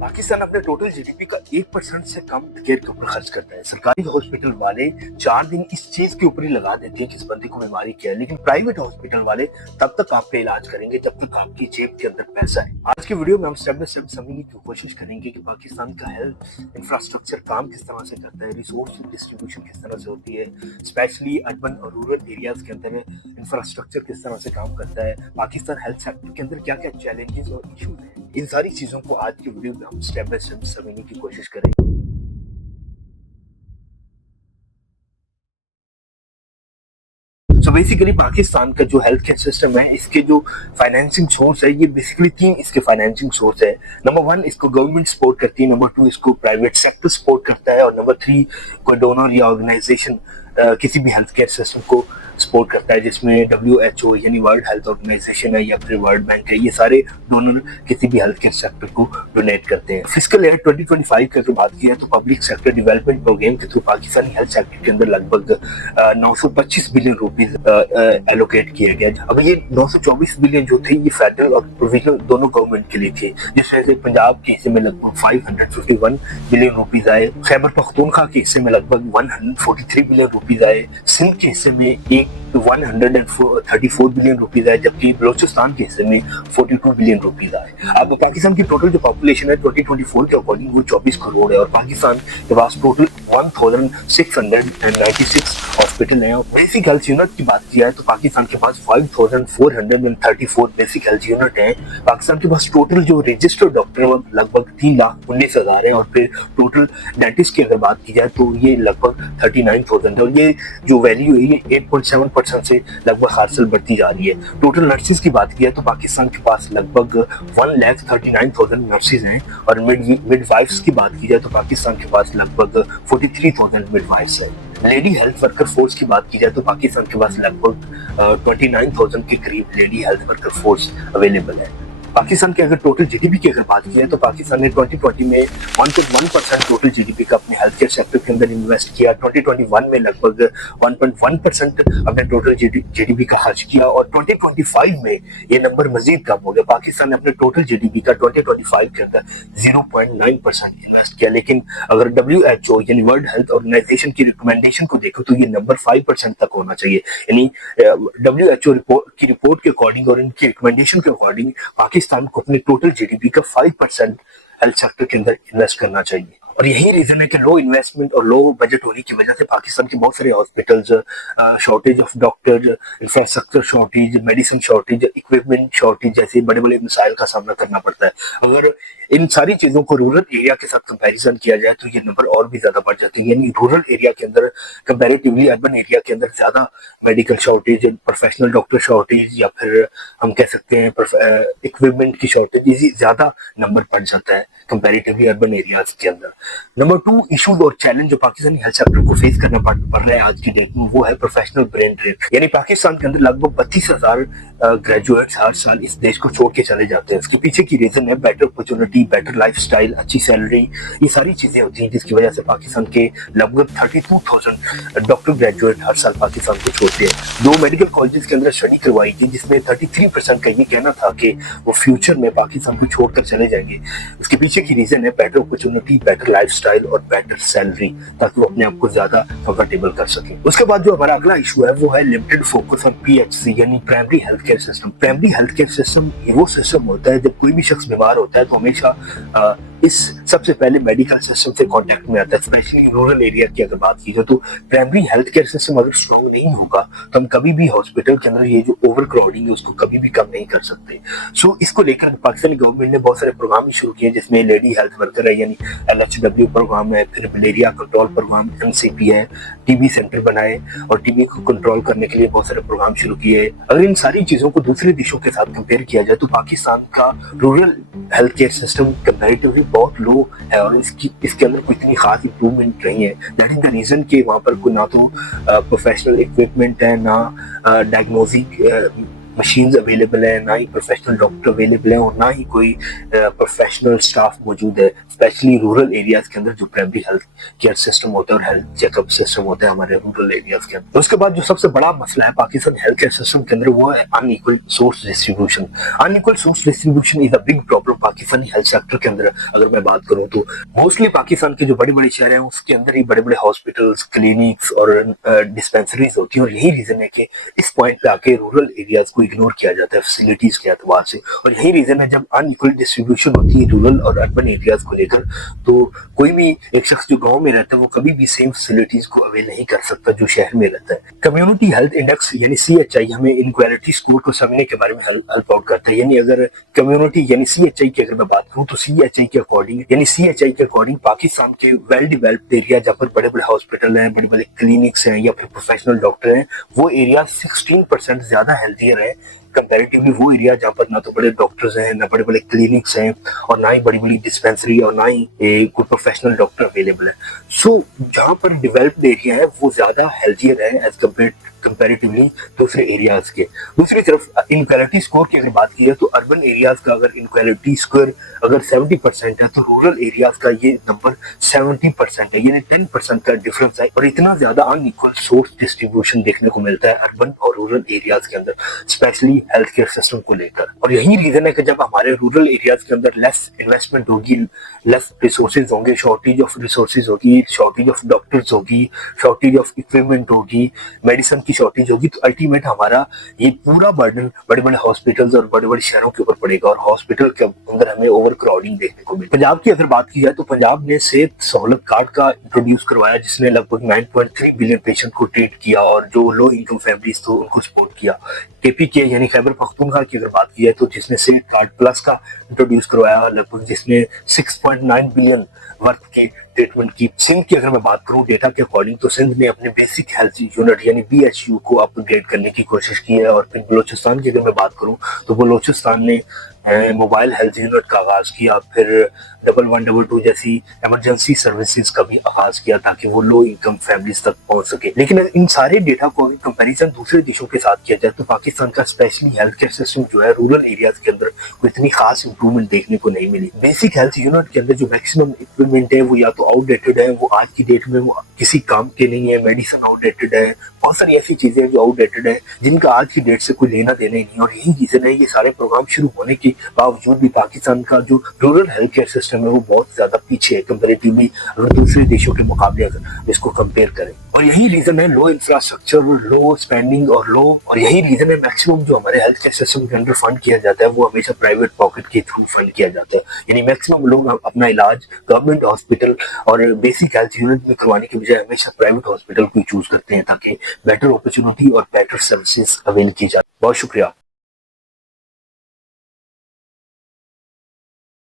पाकिस्तान अपने total GDP का 1% से कम केयर के ऊपर खर्च करता है। सरकारी हॉस्पिटल वाले 4 दिन इस चीज के ऊपर ही लगा देते हैं कि इस बंदे को बीमारी क्या है, लेकिन प्राइवेट हॉस्पिटल वाले तब तक आपका इलाज करेंगे जब तक आपकी जेब के अंदर पैसा है। आज की वीडियो में हम स्टेप बाय स्टेप समझने की कोशिश करेंगे कि पाकिस्तान का हेल्थ इंफ्रास्ट्रक्चर काम किस तरह से करता है, रिसोर्स डिस्ट्रीब्यूशन किस तरह से होती है, स्पेशली अर्बन और रूरल एरियाज के अंदर इंफ्रास्ट्रक्चर किस तरह से काम करता है, पाकिस्तान हेल्थ सेक्टर के अंदर क्या क्या चैलेंजेस और इश्यूज हैं। इन सारी चीजों को आज की वीडियो में हम स्टेप बाय स्टेप समझने की कोशिश करेंगे। सो बेसिकली पाकिस्तान का जो हेल्थ केयर सिस्टम है, इसके जो फाइनेंसिंग सोर्स है, ये बेसिकली 3 इसके फाइनेंसिंग सोर्स है। नंबर 1 इसको गवर्नमेंट सपोर्ट करती है, नंबर 2 इसको प्राइवेट सेक्टर सपोर्ट करता है, और नंबर 3 कोई डोनर या ऑर्गेनाइजेशन किसी भी हेल्थ केयर सिस्टम को सपोर्ट करता है, जिसमें WHO यानी वर्ल्ड हेल्थ ऑर्गेनाइजेशन है या फिर वर्ल्ड बैंक है। ये सारे डोनर किसी भी हेल्थ केयर सेक्टर को डोनेट करते हैं। फिस्कल ईयर 2025 की अगर बात की है तो पब्लिक सेक्टर डेवलपमेंट प्रोग्राम के थ्रू पाकिस्तानी हेल्थ सेक्टर के अंदर लगभग 925 बिलियन रुपीज एलोकेट किया गया। अब ये 924 बिलियन जो थे ये फेडरल और प्रोविजनल दोनों गवर्नमेंट के लिए थे, जिस वजह से पंजाब के हिस्से में लगभग 551 बिलियन रुपीज आए, खैबर पख्तूनख्वा के हिस्से में लगभग 143 बिलियन रुपीज आए, सिंध के हिस्से में 134 बिलियन रुपीज आए, जबकि बलोचिस्तान के हिस्से में 42 बिलियन रुपीज आए। अब पाकिस्तान की टोटल जो पॉपुलेशन है 2024 के अकॉर्डिंग वो 24 करोड़ है, और पाकिस्तान के पास टोटल 1696 हॉस्पिटल है। बेसिक हेल्थ यूनिट की बात की जाए तो पाकिस्तान के पास 5434 बेसिक हेल्थ यूनिट है। पाकिस्तान के पास टोटल जो रजिस्टर्ड डॉक्टर है लगभग 3,19,000 है, और फिर टोटल डेंटिस्ट की अगर बात की जाए तो ये लगभग 39,000 है, और ये जो वैल्यू है ये 8.7% से लगभग हर साल बढ़ती जा रही है। टोटल नर्सेज की बात की जाए तो पाकिस्तान के पास लगभग 1,39,000 नर्सेज हैं, और मिडवाइफ्स की बात की जाए तो पाकिस्तान के पास लगभग 43,000 मिडवाइफ्स हैं। लेडी हेल्थ वर्कर फोर्स की बात की जाए तो पाकिस्तान के पास लगभग 29,000 के करीब lady health worker force available है। पाकिस्तान के अगर टोटल जीडीपी की अगर बात की जाए तो पाकिस्तान ने 2020 में 1.1% टोटल जीडीपी का अपने हेल्थ केयर सेक्टर के अंदर इन्वेस्ट किया। 2021 में लगभग 1.1% अपने टोटल जीडीपी का खर्च किया, और 2025 में ये नंबर मजीद कम हो गया। पाकिस्तान ने अपने टोटल जीडीपी का 2025 के अंदर 0.9% इन्वेस्ट किया, लेकिन अगर WHO यानी वर्ल्ड हेल्थ ऑर्गेनाइजेशन की रिकमेंडेशन को देखो तो ये नंबर 5% तक होना चाहिए। यानी WHO की रिपोर्ट के अकॉर्डिंग और इनकी रिकमेंडेशन के अकॉर्डिंग पाकिस्तान को अपने टोटल जीडीपी का 5% हेल्थ सेक्टर के अंदर इन्वेस्ट करना चाहिए। और यही रीजन है कि लो इन्वेस्टमेंट और लो बजट होने की वजह से पाकिस्तान के बहुत सारे hospitals, shortage of doctor, infrastructure shortage, medicine shortage, equipment shortage जैसे बड़े बड़े मसाइल का सामना करना पड़ता है। अगर इन सारी चीजों को रूरल एरिया के साथ कंपैरिजन किया जाए तो ये नंबर और भी ज्यादा बढ़ जाती है। यानी रूरल एरिया के अंदर कंपैरेटिवली अर्बन एरिया के अंदर ज्यादा medical shortage, professional doctor shortage, या फिर हम कह सकते हैं इक्विपमेंट की शॉर्टेज, ज्यादा नंबर बढ़ जाता है कंपैरेटिवली अर्बन एरियाज के अंदर। नंबर 2 इशूज और चैलेंज जो पाकिस्तानी हेल्थ सेक्टर को फेस करना पड़ रहा है आज की डेट में, वो है प्रोफेशनल ब्रेन ड्रेन। यानी पाकिस्तान के अंदर लगभग 32,000 ग्रेजुएट्स हर साल इस देश को छोड़ के चले जाते हैं। इसके पीछे की रीजन है बेटर अपॉर्चुनिटी, बेटर लाइफस्टाइल, अच्छी सैलरी, ये सारी चीजें होती हैं जिसकी वजह से पाकिस्तान के लगभग 32,000 डॉक्टर ग्रेजुएट हर साल पाकिस्तान को छोड़ते हैं। 2 मेडिकल कॉलेजेस के अंदर स्टडी करवाई थी जिसमें 33% का ये कहना था कि वो फ्यूचर में पाकिस्तान को छोड़कर चले जाएंगे। इसके पीछे की रीजन है बेटर अपॉर्चुनिटी, बेटर लाइफस्टाइल और बेटर सैलरी, ताकि वो अपने आप को ज्यादा कंफर्टेबल कर सके। उसके बाद जो हमारा अगला इशू है वो है लिमिटेड फोकस ऑन PHC यानी primary health care system. Primary health care system वो सिस्टम होता है जब कोई भी शख्स बीमार होता है तो हमेशा इस सबसे पहले मेडिकल सिस्टम से कांटेक्ट में आता है। स्पेशली रूरल एरिया की अगर बात की जाए तो प्राइमरी हेल्थ केयर सिस्टम अगर स्ट्रॉन्ग नहीं होगा तो हम कभी भी हॉस्पिटल के अंदर ये जो ओवर क्राउडिंग है उसको कभी भी कम नहीं कर सकते। सो इसको लेकर पाकिस्तानी गवर्नमेंट ने बहुत सारे प्रोग्राम शुरू किए, जिसमें लेडी हेल्थ वर्कर है यानी LHW प्रोग्राम है, फिर मलेरिया कंट्रोल प्रोग्राम MCP है, टीबी सेंटर बनाए और टीबी को कंट्रोल करने के लिए बहुत सारे प्रोग्राम शुरू किए। अगर इन सारी चीजों को दूसरे देशों के साथ कंपेयर किया जाए तो पाकिस्तान का rural health care system comparatively बहुत लो है, और इसके अंदर कोई इतनी खास इंप्रूवमेंट नहीं है। दैट इज द रीजन कि वहाँ पर कोई ना तो प्रोफेशनल इक्विपमेंट है, ना डायग्नोस्टिक मशीन्स अवेलेबल है, ना ही प्रोफेशनल डॉक्टर अवेलेबल है और ना ही कोई प्रोफेशनल स्टाफ मौजूद है, स्पेशली रूरल एरियाज के अंदर जो प्राइमरी हेल्थ केयर सिस्टम होता है और हेल्थ चेकअप सिस्टम होता है हमारे रूरल एरियाज के अंदर। उसके बाद जो सबसे बड़ा मसला है पाकिस्तान हेल्थ केयर सिस्टम के अंदर वो है unequal source distribution. Unequal source distribution is a big problem Pakistani health sector के अंदर। अगर मैं बात करूं तो मोस्टली पाकिस्तान के जो बड़े बड़े शहर हैं उसके अंदर ही बड़े बड़े हॉस्पिटल्स, क्लिनिक्स और डिस्पेंसरीज होती हैं और यही रीजन है कि इस पॉइंट पे आके रूरल एरियाज को इग्नोर किया जाता है फैसिलिटीज के एतबार से। और यही रीजन है जब अनइक्वल डिस्ट्रीब्यूशन होती है रूरल और अर्बन एरियाज को लेकर, तो कोई भी एक शख्स जो गांव में रहता है वो कभी भी सेम फैसिलिटीज को अवेल नहीं कर सकता जो शहर में रहता है। कम्युनिटी हेल्थ इंडेक्स यानी CHI हमें इनक्वालिटी स्कोर को समझने के बारे में हेल्प आउट करता है। यानी अगर कम्युनिटी यानी CHI की अगर मैं बात करूं तो CHI के अकॉर्डिंग पाकिस्तान के वेल डेवलप्ड एरिया जहाँ पर बड़े बड़े हॉस्पिटल हैं, बड़े बड़े क्लिनिक्स हैं या फिर प्रोफेशनल डॉक्टर हैं, वो एरिया 16% ज्यादा हेल्थियर है कंपैरेटिवली वो एरिया जहाँ पर ना तो बड़े डॉक्टर्स हैं, ना बड़े बड़े क्लिनिक्स हैं और ना ही बड़ी बड़ी डिस्पेंसरी और ना ही कोई प्रोफेशनल डॉक्टर अवेलेबल है। सो जहाँ पर डेवलप्ड एरिया है वो ज्यादा हेल्थियर है एज कंपेरेटिवली दूसरे एरियाज के। दूसरी तरफ इनक्वालिटी स्कोर की अगर बात की जाए तो अर्बन एरियाज का अगर इनक्वालिटी स्कोर अगर 70% है तो रूरल एरियाज का ये नंबर 70% है, यानी 10% का डिफरेंस है। और इतना ज्यादा अनइक्वल सोर्स डिस्ट्रीब्यूशन देखने को मिलता है अर्बन और रूरल एरियाज के अंदर, स्पेशली हेल्थ केयर सिस्टम को लेकर। और यही रीजन है कि जब हमारे रूरल एरियाज के अंदर लेस इन्वेस्टमेंट होगी, लेस रिसोर्सेज होंगे, शॉर्टेज ऑफ रिसोर्सेज होगी, शॉर्टेज ऑफ डॉक्टर्स होगी, शॉर्टेज ऑफ इक्विपमेंट होगी, मेडिसिन की शॉर्टेज होगी, तो अल्टीमेट हमारा ये पूरा बर्डन बड़े बड़े हॉस्पिटल्स और बड़े बड़े शहरों के ऊपर पड़ेगा और हॉस्पिटल के अंदर हमें ओवर क्राउडिंग देखने को मिली। पंजाब की अगर बात की जाए तो पंजाब ने सेहत सहूलत कार्ड का इंट्रोड्यूस करवाया जिसने लगभग 9.3 बिलियन पेशेंट को ट्रीट किया और जो लो इनकम फैमिलीज थे उनको सपोर्ट किया। KPK यानी खैबर पख्तूनख्वा की अगर बात की जाए तो जिसने सेहत कार्ड प्लस का इंट्रोड्यूस करवाया लगभग, जिसने 6.9 बिलियन वर्थ की ट्रीटमेंट की। सिंध की अगर मैं बात करूं डेटा के अकॉर्डिंग तो सिंध ने अपने बेसिक हेल्थ यूनिट यानी BHU को अपग्रेड करने की कोशिश की है। और फिर बलोचिस्तान की अगर मैं बात करूं तो बलोचिस्तान ने मोबाइल हेल्थ यूनिट का आगाज किया, फिर 1122 जैसी इमरजेंसी सर्विसेज का भी आगाज किया ताकि वो लो इनकम फैमिलीज तक पहुंच सके। लेकिन इन सारे डेटा को कंपैरिजन दूसरे देशों के साथ किया जाए तो पाकिस्तान का स्पेशली हेल्थ केयर सिस्टम जो है रूरल एरियाज के अंदर कोई इतनी खास इंप्रूवमेंट देखने को नहीं मिली। बेसिक हेल्थ यूनिट के अंदर जो मैक्सिमम इक्विपमेंट है वो या तो आउटडेटेड है, वो आज की डेट में वो किसी काम के नहीं है, मेडिसिन आउटडेटेड है, बहुत सारी ऐसी चीजें जो आउटडेटेड है जिनका आज की डेट से कोई लेना देना ही नहीं। और यही रीजन है ये सारे प्रोग्राम शुरू होने के बावजूद भी पाकिस्तान का जो रूरल हेल्थ केयर सिस्टम है वो बहुत ज्यादा पीछे है कंपेरेटिवली अगर दूसरे देशों के मुकाबले अगर इसको कंपेयर करें। और यही रीजन है लो इंफ्रास्ट्रक्चर, लो स्पेंडिंग और यही रीजन है मैक्सिमम जो हमारे हेल्थ केयर सिस्टम के अंदर फंड किया जाता है वो हमेशा प्राइवेट पॉकेट के थ्रू फंड किया जाता है। यानी मैक्सिमम लोग अपना इलाज गवर्नमेंट हॉस्पिटल और बेसिक हेल्थ यूनिट में करवाने की बजाय हमेशा प्राइवेट हॉस्पिटल को चूज करते हैं ताकि बेटर अपॉर्चुनिटी और बेटर सर्विसेज अवेल की जाए। बहुत शुक्रिया।